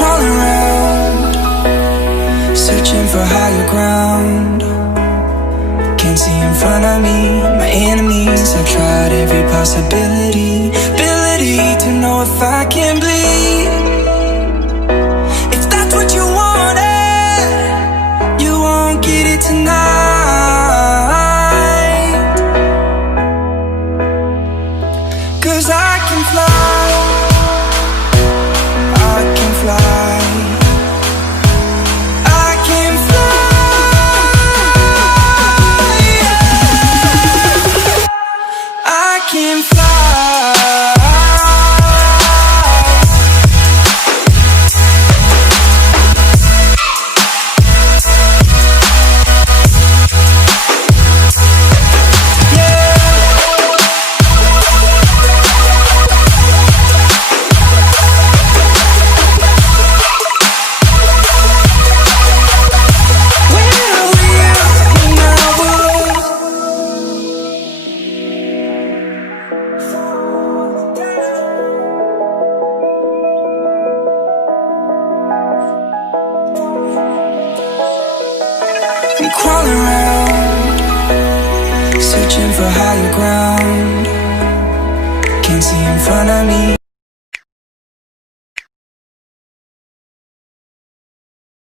crawling around, searching for higher ground. Can't see in front of me, my enemies. I've tried every possibility, ability to know if I can bleed. If that's what you wanted, you won't get it tonight. 'Cause I can fly, I can fly, I can fly, I can fly. I'm crawling around, searching for higher ground. Can't see in front of me.